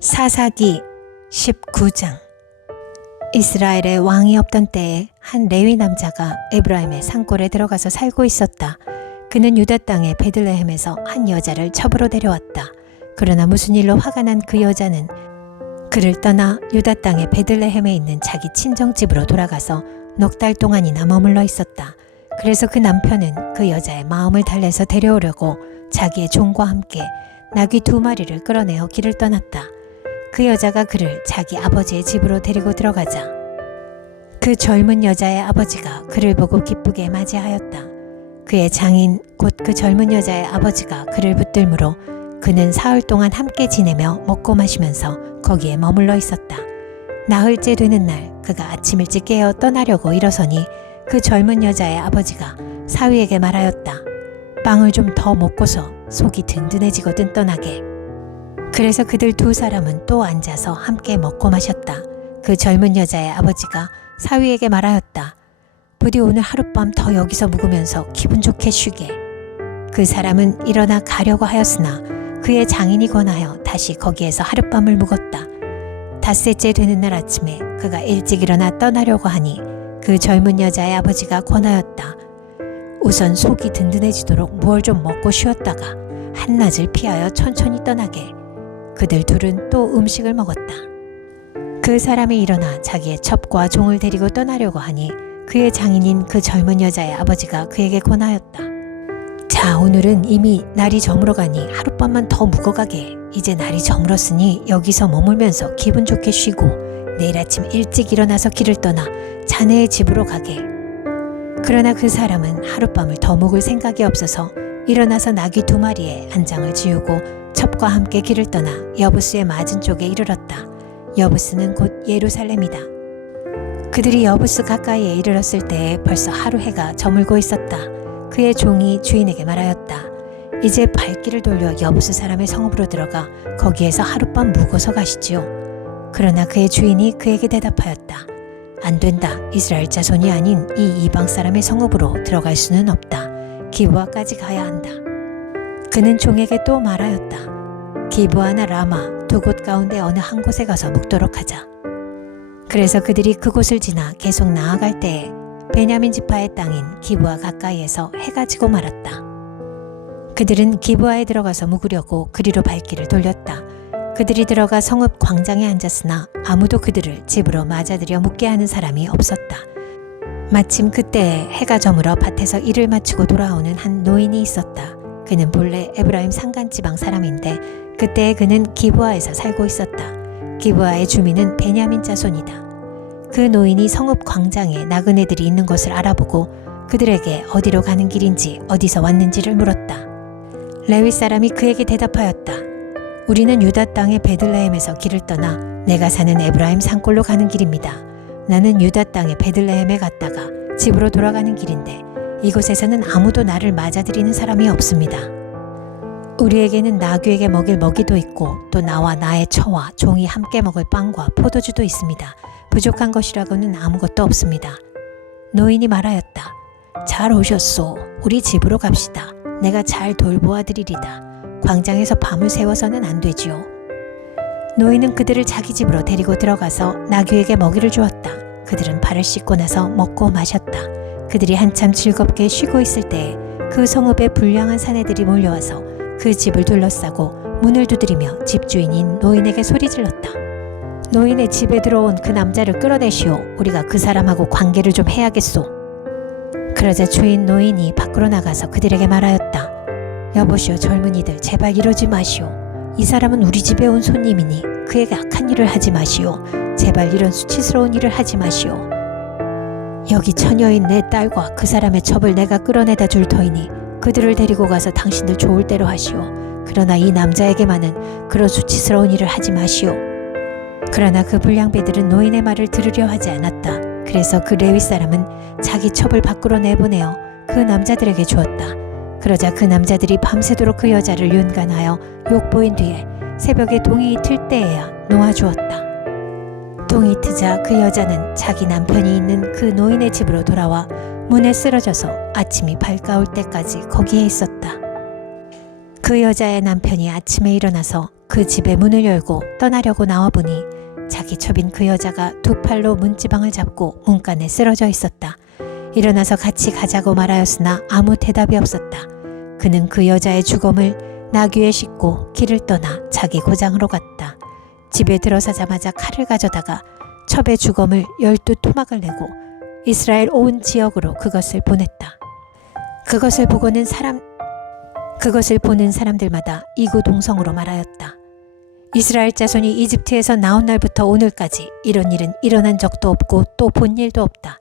사사기 19장. 이스라엘에 왕이 없던 때에 한 레위 남자가 에브라임의 산골에 들어가서 살고 있었다. 그는 유다 땅의 베들레헴에서 한 여자를 첩으로 데려왔다. 그러나 무슨 일로 화가 난 그 여자는 그를 떠나 유다 땅의 베들레헴에 있는 자기 친정집으로 돌아가서 넉 달 동안이나 머물러 있었다. 그래서 그 남편은 그 여자의 마음을 달래서 데려오려고 자기의 종과 함께 나귀 2마리를 끌어내어 길을 떠났다. 그 여자가 그를 자기 아버지의 집으로 데리고 들어가자 그 젊은 여자의 아버지가 그를 보고 기쁘게 맞이하였다. 그의 장인 곧 그 젊은 여자의 아버지가 그를 붙들므로 그는 사흘 동안 함께 지내며 먹고 마시면서 거기에 머물러 있었다. 나흘째 되는 날 그가 아침 일찍 깨어 떠나려고 일어서니 그 젊은 여자의 아버지가 사위에게 말하였다. 빵을 좀 더 먹고서 속이 든든해지거든 떠나게. 그래서 그들 2사람은 또 앉아서 함께 먹고 마셨다. 그 젊은 여자의 아버지가 사위에게 말하였다. 부디 오늘 하룻밤 더 여기서 묵으면서 기분 좋게 쉬게. 그 사람은 일어나 가려고 하였으나 그의 장인이 권하여 다시 거기에서 하룻밤을 묵었다. 닷새째 되는 날 아침에 그가 일찍 일어나 떠나려고 하니 그 젊은 여자의 아버지가 권하였다. 우선 속이 든든해지도록 무얼 좀 먹고 쉬었다가 한낮을 피하여 천천히 떠나게. 그들 둘은 또 음식을 먹었다. 그 사람이 일어나 자기의 첩과 종을 데리고 떠나려고 하니 그의 장인인 그 젊은 여자의 아버지가 그에게 권하였다. 자, 오늘은 이미 날이 저물어가니 하룻밤만 더 묵어가게. 이제 날이 저물었으니 여기서 머물면서 기분 좋게 쉬고 내일 아침 일찍 일어나서 길을 떠나 자네의 집으로 가게. 그러나 그 사람은 하룻밤을 더 묵을 생각이 없어서 일어나서 나귀 2마리에 안장을 지우고 첩과 함께 길을 떠나 여부스의 맞은 쪽에 이르렀다. 여부스는 곧 예루살렘이다. 그들이 여부스 가까이에 이르렀을 때에 벌써 하루 해가 저물고 있었다. 그의 종이 주인에게 말하였다. 이제 발길을 돌려 여부스 사람의 성읍으로 들어가 거기에서 하룻밤 묵어서 가시지요. 그러나 그의 주인이 그에게 대답하였다. 안 된다. 이스라엘 자손이 아닌 이 이방 사람의 성읍으로 들어갈 수는 없다. 기브아까지 가야 한다. 그는 종에게 또 말하였다. 기브아나 라마 2곳 가운데 어느 한 곳에 가서 묵도록 하자. 그래서 그들이 그곳을 지나 계속 나아갈 때에 베냐민 지파의 땅인 기브아 가까이에서 해가 지고 말았다. 그들은 기브아에 들어가서 묵으려고 그리로 발길을 돌렸다. 그들이 들어가 성읍 광장에 앉았으나 아무도 그들을 집으로 맞아들여 묵게 하는 사람이 없었다. 마침 그때에 해가 저물어 밭에서 일을 마치고 돌아오는 한 노인이 있었다. 그는 본래 에브라임 산간지방 사람인데 그때에 그는 기브아에서 살고 있었다. 기브아의 주민은 베냐민 자손이다. 그 노인이 성읍 광장에 나그네들이 있는 것을 알아보고 그들에게 어디로 가는 길인지 어디서 왔는지를 물었다. 레위 사람이 그에게 대답하였다. 우리는 유다 땅의 베들레헴에서 길을 떠나 내가 사는 에브라임 산골로 가는 길입니다. 나는 유다 땅의 베들레헴에 갔다가 집으로 돌아가는 길인데 이곳에서는 아무도 나를 맞아들이는 사람이 없습니다. 우리에게는 나귀에게 먹일 먹이도 있고 또 나와 나의 처와 종이 함께 먹을 빵과 포도주도 있습니다. 부족한 것이라고는 아무것도 없습니다. 노인이 말하였다. 잘 오셨소. 우리 집으로 갑시다. 내가 잘 돌보아 드리리다. 광장에서 밤을 새워서는 안 되지요. 노인은 그들을 자기 집으로 데리고 들어가서 나귀에게 먹이를 주었다. 그들은 발을 씻고 나서 먹고 마셨다. 그들이 한참 즐겁게 쉬고 있을 때에 그 성읍에 불량한 사내들이 몰려와서 그 집을 둘러싸고 문을 두드리며 집주인인 노인에게 소리질렀다. 노인의 집에 들어온 그 남자를 끌어내시오. 우리가 그 사람하고 관계를 좀 해야겠소. 그러자 주인 노인이 밖으로 나가서 그들에게 말하였다. 여보시오 젊은이들 제발 이러지 마시오. 이 사람은 우리 집에 온 손님이니 그에게 악한 일을 하지 마시오. 제발 이런 수치스러운 일을 하지 마시오. 여기 처녀인 내 딸과 그 사람의 첩을 내가 끌어내다 줄 터이니 그들을 데리고 가서 당신들 좋을 대로 하시오. 그러나 이 남자에게만은 그런 수치스러운 일을 하지 마시오. 그러나 그 불량배들은 노인의 말을 들으려 하지 않았다. 그래서 그 레위 사람은 자기 첩을 밖으로 내보내어 그 남자들에게 주었다. 그러자 그 남자들이 밤새도록 그 여자를 윤간하여 욕보인 뒤에 새벽에 동이 틀 때에야 놓아주었다. 동이 트자 그 여자는 자기 남편이 있는 그 노인의 집으로 돌아와 문에 쓰러져서 아침이 밝아올 때까지 거기에 있었다. 그 여자의 남편이 아침에 일어나서 그 집의 문을 열고 떠나려고 나와보니 자기 첩인 그 여자가 두 팔로 문지방을 잡고 문간에 쓰러져 있었다. 일어나서 같이 가자고 말하였으나 아무 대답이 없었다. 그는 그 여자의 죽음을 나귀에 싣고 길을 떠나 자기 고장으로 갔다. 집에 들어서자마자 칼을 가져다가 첩의 죽음을 12토막을 내고 이스라엘 온 지역으로 그것을 보냈다. 그것을 보는 사람들마다 이구동성으로 말하였다. 이스라엘 자손이 이집트에서 나온 날부터 오늘까지 이런 일은 일어난 적도 없고 또 본 일도 없다.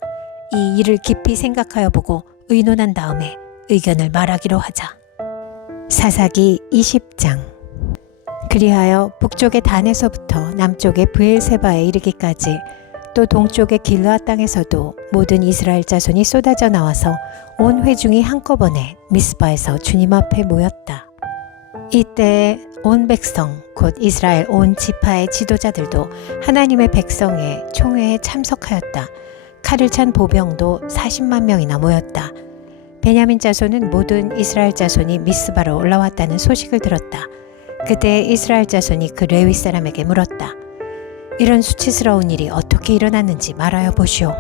이 일을 깊이 생각하여 보고 의논한 다음에 의견을 말하기로 하자. 사사기 20장. 그리하여 북쪽의 단에서부터 남쪽의 브엘세바에 이르기까지 또 동쪽의 길르앗 땅에서도 모든 이스라엘 자손이 쏟아져 나와서 온 회중이 한꺼번에 미스바에서 주님 앞에 모였다. 이때 온 백성 곧 이스라엘 온 지파의 지도자들도 하나님의 백성의 총회에 참석하였다. 칼을 찬 보병도 40만 명이나 모였다. 베냐민 자손은 모든 이스라엘 자손이 미스바로 올라왔다는 소식을 들었다. 그때 이스라엘 자손이 그 레위 사람에게 물었다. 이런 수치스러운 일이 어떻게 일어났는지 말하여 보시오.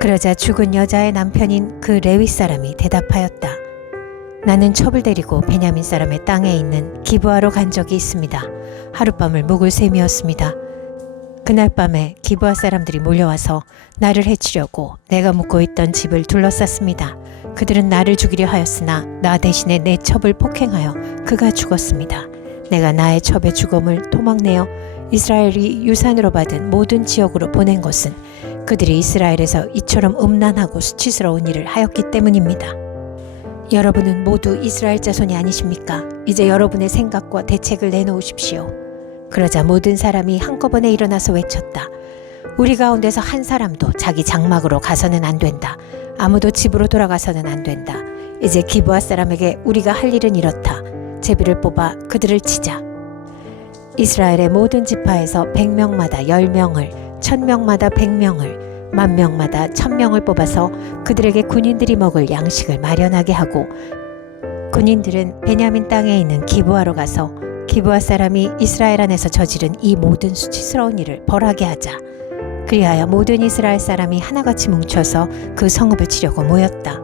그러자 죽은 여자의 남편인 그 레위 사람이 대답하였다. 나는 첩을 데리고 베냐민 사람의 땅에 있는 기브아로 간 적이 있습니다. 하룻밤을 묵을 셈이었습니다. 그날 밤에 기브아 사람들이 몰려와서 나를 해치려고 내가 묵고 있던 집을 둘러쌌습니다. 그들은 나를 죽이려 하였으나 나 대신에 내 첩을 폭행하여 그가 죽었습니다. 내가 나의 첩의 죽음을 토막내어 이스라엘이 유산으로 받은 모든 지역으로 보낸 것은 그들이 이스라엘에서 이처럼 음란하고 수치스러운 일을 하였기 때문입니다. 여러분은 모두 이스라엘 자손이 아니십니까? 이제 여러분의 생각과 대책을 내놓으십시오. 그러자 모든 사람이 한꺼번에 일어나서 외쳤다. 우리 가운데서 한 사람도 자기 장막으로 가서는 안 된다. 아무도 집으로 돌아가서는 안 된다. 이제 기브아 사람에게 우리가 할 일은 이렇다. 제비를 뽑아 그들을 치자. 이스라엘의 모든 지파에서 100명마다 10명을, 1000명마다 100명을, 10,000명마다 1000명을 뽑아서 그들에게 군인들이 먹을 양식을 마련하게 하고 군인들은 베냐민 땅에 있는 기브아로 가서 기브아 사람이 이스라엘 안에서 저지른 이 모든 수치스러운 일을 벌하게 하자. 그리하여 모든 이스라엘 사람이 하나같이 뭉쳐서 그 성읍을 치려고 모였다.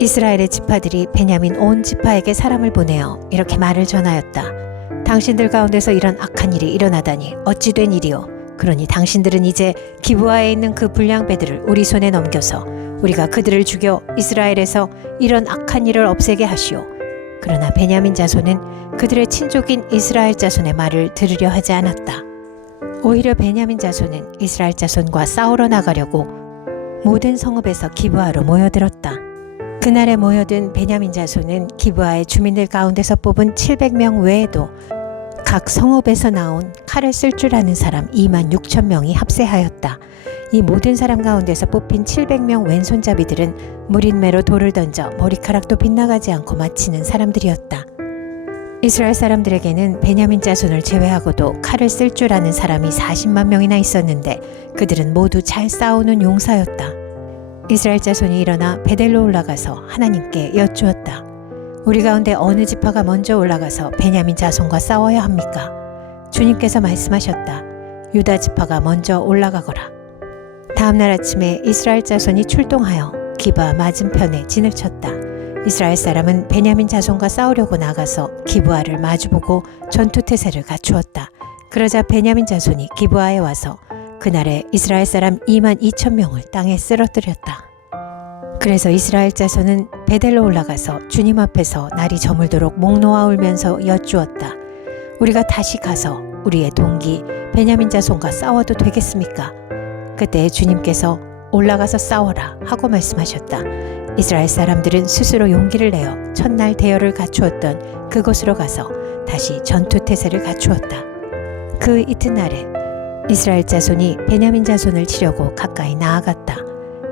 이스라엘의 지파들이 베냐민 온 지파에게 사람을 보내어 이렇게 말을 전하였다. 당신들 가운데서 이런 악한 일이 일어나다니 어찌 된 일이오. 그러니 당신들은 이제 기브아에 있는 그 불량배들을 우리 손에 넘겨서 우리가 그들을 죽여 이스라엘에서 이런 악한 일을 없애게 하시오. 그러나 베냐민 자손은 그들의 친족인 이스라엘 자손의 말을 들으려 하지 않았다. 오히려 베냐민 자손은 이스라엘 자손과 싸우러 나가려고 모든 성읍에서 기브아로 모여들었다. 그날에 모여든 베냐민 자손은 기브아의 주민들 가운데서 뽑은 700명 외에도 각 성읍에서 나온 칼을 쓸 줄 아는 사람 26,000명이 합세하였다. 이 모든 사람 가운데서 뽑힌 700명 왼손잡이들은 무린매로 돌을 던져 머리카락도 빗나가지 않고 마치는 사람들이었다. 이스라엘 사람들에게는 베냐민 자손을 제외하고도 칼을 쓸 줄 아는 사람이 40만 명이나 있었는데 그들은 모두 잘 싸우는 용사였다. 이스라엘 자손이 일어나 베델로 올라가서 하나님께 여쭈었다. 우리 가운데 어느 지파가 먼저 올라가서 베냐민 자손과 싸워야 합니까? 주님께서 말씀하셨다. 유다 지파가 먼저 올라가거라. 다음 날 아침에 이스라엘 자손이 출동하여 기브아 맞은편에 진을 쳤다. 이스라엘 사람은 베냐민 자손과 싸우려고 나가서 기브아를 마주보고 전투태세를 갖추었다. 그러자 베냐민 자손이 기브아에 와서 그날에 이스라엘 사람 22,000명을 땅에 쓰러뜨렸다. 그래서 이스라엘 자손은 베델로 올라가서 주님 앞에서 날이 저물도록 목 놓아 울면서 여쭈었다. 우리가 다시 가서 우리의 동기 베냐민 자손과 싸워도 되겠습니까? 그때 주님께서 올라가서 싸워라 하고 말씀하셨다. 이스라엘 사람들은 스스로 용기를 내어 첫날 대열을 갖추었던 그곳으로 가서 다시 전투태세를 갖추었다. 그 이튿날에 이스라엘 자손이 베냐민 자손을 치려고 가까이 나아갔다.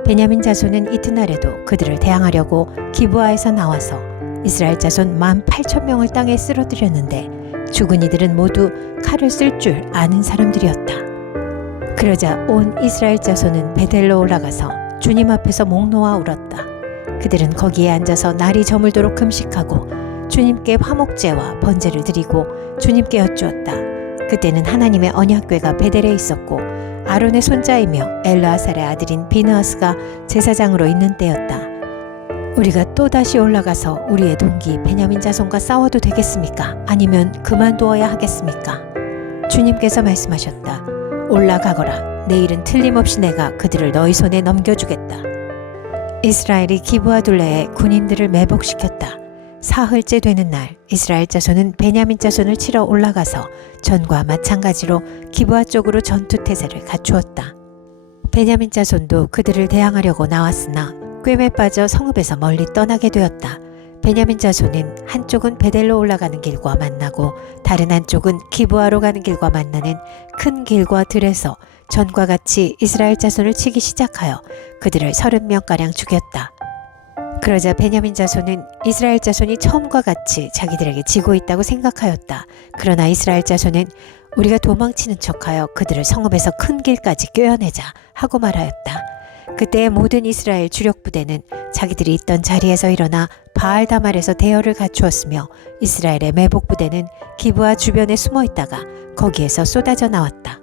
베냐민 자손은 이튿날에도 그들을 대항하려고 기브아에서 나와서 이스라엘 자손 18,000명을 땅에 쓰러뜨렸는데 죽은 이들은 모두 칼을 쓸 줄 아는 사람들이었다. 그러자 온 이스라엘 자손은 베델로 올라가서 주님 앞에서 목 놓아 울었다. 그들은 거기에 앉아서 날이 저물도록 금식하고 주님께 화목제와 번제를 드리고 주님께 여쭈었다. 그때는 하나님의 언약궤가 베델에 있었고 아론의 손자이며 엘르아살의 아들인 비느하스가 제사장으로 있는 때였다. 우리가 또다시 올라가서 우리의 동기 베냐민 자손과 싸워도 되겠습니까? 아니면 그만두어야 하겠습니까? 주님께서 말씀하셨다. 올라가거라. 내일은 틀림없이 내가 그들을 너희 손에 넘겨주겠다. 이스라엘이 기브아 둘레에 군인들을 매복시켰다. 사흘째 되는 날 이스라엘 자손은 베냐민 자손을 치러 올라가서 전과 마찬가지로 기브아 쪽으로 전투태세를 갖추었다. 베냐민 자손도 그들을 대항하려고 나왔으나 꿰매 빠져 성읍에서 멀리 떠나게 되었다. 베냐민 자손은 한쪽은 베델로 올라가는 길과 만나고 다른 한쪽은 기브아로 가는 길과 만나는 큰 길과 들에서 전과 같이 이스라엘 자손을 치기 시작하여 그들을 30명가량 죽였다. 그러자 베냐민 자손은 이스라엘 자손이 처음과 같이 자기들에게 지고 있다고 생각하였다. 그러나 이스라엘 자손은 우리가 도망치는 척하여 그들을 성읍에서 큰 길까지 꿰어내자 하고 말하였다. 그때 모든 이스라엘 주력 부대는 자기들이 있던 자리에서 일어나 바알다말에서 대열을 갖추었으며 이스라엘의 매복 부대는 기브아 주변에 숨어 있다가 거기에서 쏟아져 나왔다.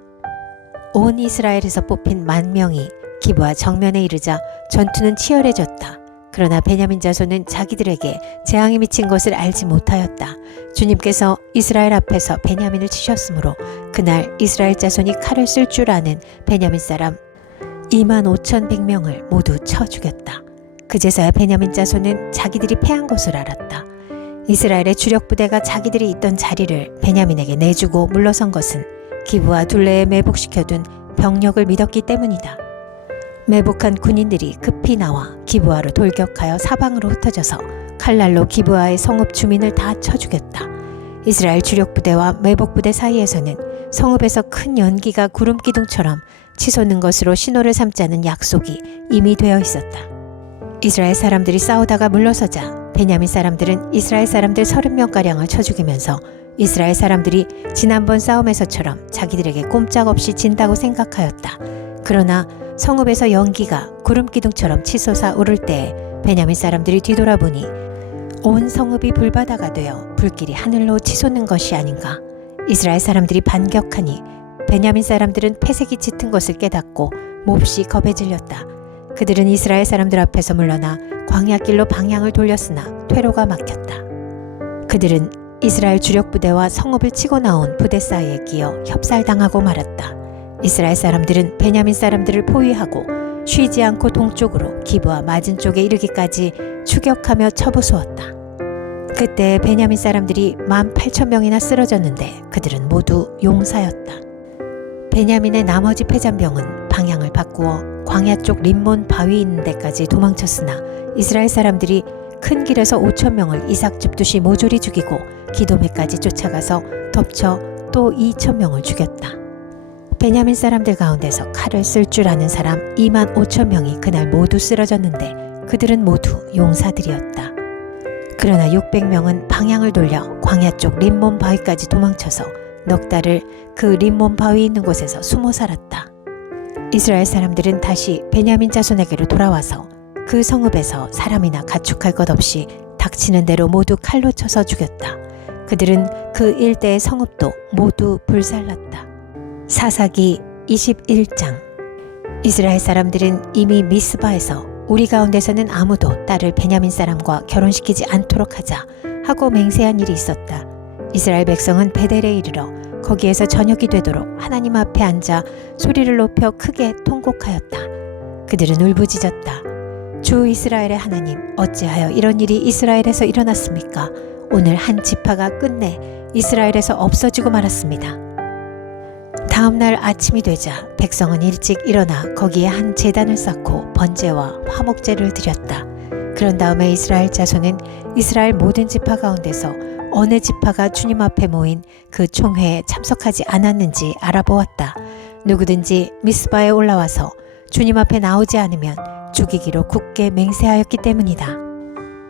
온 이스라엘에서 뽑힌 10,000명이 기브아 정면에 이르자 전투는 치열해졌다. 그러나 베냐민 자손은 자기들에게 재앙이 미친 것을 알지 못하였다. 주님께서 이스라엘 앞에서 베냐민을 치셨으므로 그날 이스라엘 자손이 칼을 쓸 줄 아는 베냐민 사람 25,100명을 모두 쳐 죽였다. 그제서야 베냐민 자손은 자기들이 패한 것을 알았다. 이스라엘의 주력 부대가 자기들이 있던 자리를 베냐민에게 내주고 물러선 것은 기브아 둘레에 매복시켜둔 병력을 믿었기 때문이다. 매복한 군인들이 급히 나와 기브아로 돌격하여 사방으로 흩어져서 칼날로 기브아의 성읍 주민을 다 쳐 죽였다. 이스라엘 주력 부대와 매복 부대 사이에서는 성읍에서 큰 연기가 구름 기둥처럼 치솟는 것으로 신호를 삼자는 약속이 이미 되어 있었다. 이스라엘 사람들이 싸우다가 물러서자 베냐민 사람들은 이스라엘 사람들 30명가량을 쳐 죽이면서 이스라엘 사람들이 지난번 싸움에서처럼 자기들에게 꼼짝없이 진다고 생각하였다. 그러나 성읍에서 연기가 구름 기둥처럼 치솟아 오를 때에 베냐민 사람들이 뒤돌아보니 온 성읍이 불바다가 되어 불길이 하늘로 치솟는 것이 아닌가. 이스라엘 사람들이 반격하니 베냐민 사람들은 패색이 짙은 것을 깨닫고 몹시 겁에 질렸다. 그들은 이스라엘 사람들 앞에서 물러나 광야길로 방향을 돌렸으나 퇴로가 막혔다. 그들은 이스라엘 주력 부대와 성읍을 치고 나온 부대 사이에 끼어 협살당하고 말았다. 이스라엘 사람들은 베냐민 사람들을 포위하고 쉬지 않고 동쪽으로 기브아 맞은 쪽에 이르기까지 추격하며 쳐부수었다. 그때 베냐민 사람들이 18,000명이나 쓰러졌는데 그들은 모두 용사였다. 베냐민의 나머지 패잔병은 방향을 바꾸어 광야 쪽 림몬 바위 있는 데까지 도망쳤으나 이스라엘 사람들이 큰 길에서 5,000명을 이삭 줍듯이 모조리 죽이고 기도메까지 쫓아가서 덮쳐 또 2,000명을 죽였다. 베냐민 사람들 가운데서 칼을 쓸 줄 아는 사람 25,000명이 그날 모두 쓰러졌는데 그들은 모두 용사들이었다. 그러나 600명은 방향을 돌려 광야 쪽 림몬 바위까지 도망쳐서 넉 달을 그 림몬 바위 있는 곳에서 숨어 살았다. 이스라엘 사람들은 다시 베냐민 자손에게로 돌아와서 그 성읍에서 사람이나 가축할 것 없이 닥치는 대로 모두 칼로 쳐서 죽였다. 그들은 그 일대의 성읍도 모두 불살랐다. 사사기 21장. 이스라엘 사람들은 이미 미스바에서 우리 가운데서는 아무도 딸을 베냐민 사람과 결혼시키지 않도록 하자 하고 맹세한 일이 있었다. 이스라엘 백성은 베델에 이르러 거기에서 저녁이 되도록 하나님 앞에 앉아 소리를 높여 크게 통곡하였다. 그들은 울부짖었다. 주 이스라엘의 하나님, 어찌하여 이런 일이 이스라엘에서 일어났습니까? 오늘 한 지파가 끝내 이스라엘에서 없어지고 말았습니다. 다음 날 아침이 되자 백성은 일찍 일어나 거기에 한 제단을 쌓고 번제와 화목제를 드렸다. 그런 다음에 이스라엘 자손은 이스라엘 모든 지파 가운데서 어느 지파가 주님 앞에 모인 그 총회에 참석하지 않았는지 알아보았다. 누구든지 미스바에 올라와서 주님 앞에 나오지 않으면 죽이기로 굳게 맹세하였기 때문이다.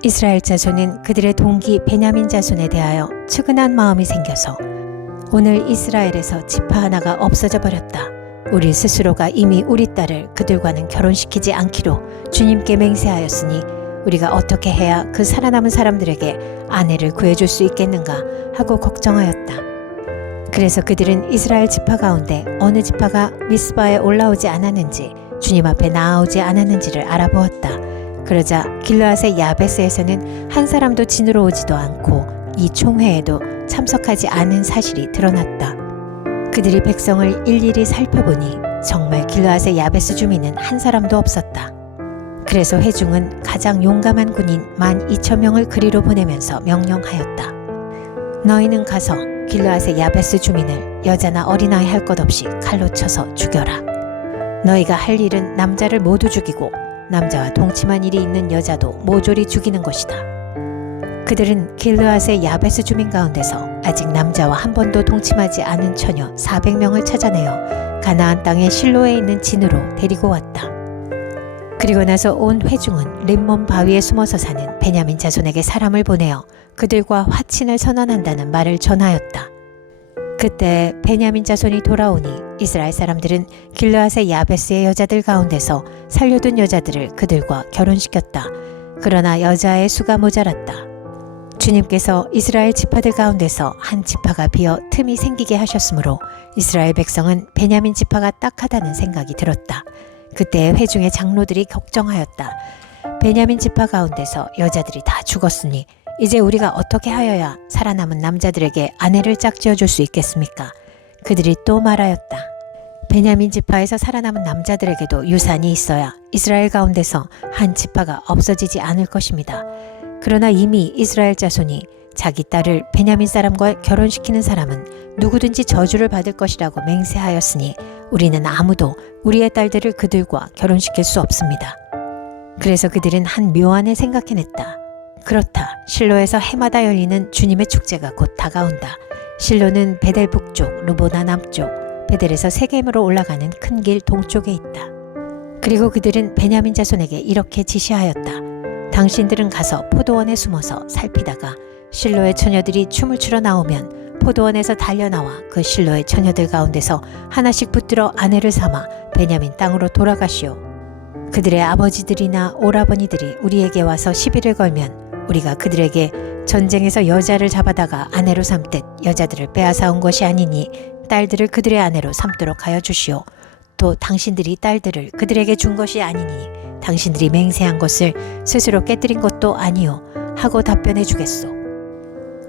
이스라엘 자손은 그들의 동기 베냐민 자손에 대하여 측은한 마음이 생겨서 오늘 이스라엘에서 지파 하나가 없어져 버렸다. 우리 스스로가 이미 우리 딸을 그들과는 결혼시키지 않기로 주님께 맹세하였으니 우리가 어떻게 해야 그 살아남은 사람들에게 아내를 구해줄 수 있겠는가 하고 걱정하였다. 그래서 그들은 이스라엘 지파 가운데 어느 지파가 미스바에 올라오지 않았는지 주님 앞에 나아오지 않았는지를 알아보았다. 그러자 길르앗의 야베스에서는 한 사람도 진으로 오지도 않고 이 총회에도 참석하지 않은 사실이 드러났다. 그들이 백성을 일일이 살펴보니 정말 길르앗의 야베스 주민은 한 사람도 없었다. 그래서 회중은 가장 용감한 군인 12,000명을 그리로 보내면서 명령하였다. 너희는 가서 길르앗의 야베스 주민을 여자나 어린아이 할 것 없이 칼로 쳐서 죽여라. 너희가 할 일은 남자를 모두 죽이고 남자와 동침한 일이 있는 여자도 모조리 죽이는 것이다. 그들은 길르앗의 야베스 주민 가운데서 아직 남자와 한 번도 동침하지 않은 처녀 400명을 찾아내어 가나안 땅의 실로에 있는 진으로 데리고 왔다. 그리고 나서 온 회중은 림몬 바위에 숨어서 사는 베냐민 자손에게 사람을 보내어 그들과 화친을 선언한다는 말을 전하였다. 그때 베냐민 자손이 돌아오니 이스라엘 사람들은 길르앗의 야베스의 여자들 가운데서 살려둔 여자들을 그들과 결혼시켰다. 그러나 여자의 수가 모자랐다. 주님께서 이스라엘 지파들 가운데서 한 지파가 비어 틈이 생기게 하셨으므로 이스라엘 백성은 베냐민 지파가 딱하다는 생각이 들었다. 그때 회중의 장로들이 걱정하였다. 베냐민 지파 가운데서 여자들이 다 죽었으니 이제 우리가 어떻게 하여야 살아남은 남자들에게 아내를 짝지어 줄 수 있겠습니까? 그들이 또 말하였다. 베냐민 지파에서 살아남은 남자들에게도 유산이 있어야 이스라엘 가운데서 한 지파가 없어지지 않을 것입니다. 그러나 이미 이스라엘 자손이 자기 딸을 베냐민 사람과 결혼시키는 사람은 누구든지 저주를 받을 것이라고 맹세하였으니 우리는 아무도 우리의 딸들을 그들과 결혼시킬 수 없습니다. 그래서 그들은 한 묘안을 생각해냈다. 그렇다. 실로에서 해마다 열리는 주님의 축제가 곧 다가온다. 실로는 베델 북쪽, 르보나 남쪽, 베델에서 세겜으로 올라가는 큰 길 동쪽에 있다. 그리고 그들은 베냐민 자손에게 이렇게 지시하였다. 당신들은 가서 포도원에 숨어서 살피다가 실로의 처녀들이 춤을 추러 나오면 포도원에서 달려나와 그 실로의 처녀들 가운데서 하나씩 붙들어 아내를 삼아 베냐민 땅으로 돌아가시오. 그들의 아버지들이나 오라버니들이 우리에게 와서 시비를 걸면 우리가 그들에게 전쟁에서 여자를 잡아다가 아내로 삼듯 여자들을 빼앗아온 것이 아니니 딸들을 그들의 아내로 삼도록 하여 주시오. 또 당신들이 딸들을 그들에게 준 것이 아니니 당신들이 맹세한 것을 스스로 깨뜨린 것도 아니오 하고 답변해 주겠소.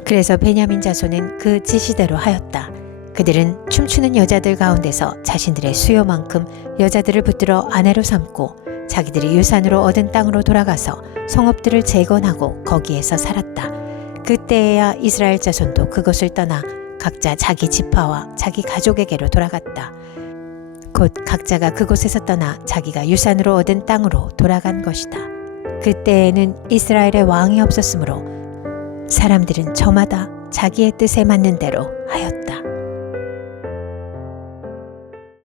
그래서 베냐민 자손은 그 지시대로 하였다. 그들은 춤추는 여자들 가운데서 자신들의 수요만큼 여자들을 붙들어 아내로 삼고 자기들이 유산으로 얻은 땅으로 돌아가서 성읍들을 재건하고 거기에서 살았다. 그때에야 이스라엘 자손도 그곳을 떠나 각자 자기 지파와 자기 가족에게로 돌아갔다. 곧 각자가 그곳에서 떠나 자기가 유산으로 얻은 땅으로 돌아간 것이다. 그때에는 이스라엘의 왕이 없었으므로 사람들은 저마다 자기의 뜻에 맞는 대로 하였다.